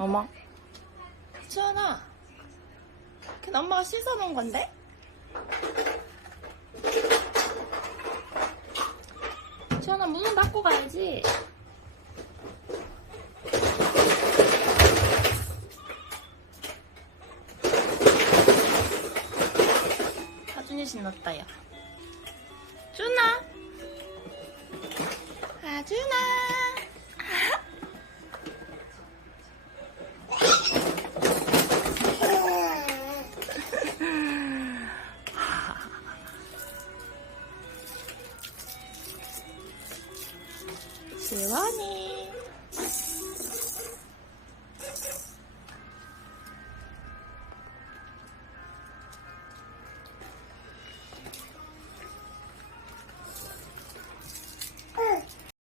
엄마. 수연아. 그 엄마가 씻어놓은 건데? 수연아 문은 닫고 가야지. 사준이 신났다 야. 준아. 아준아. ですよね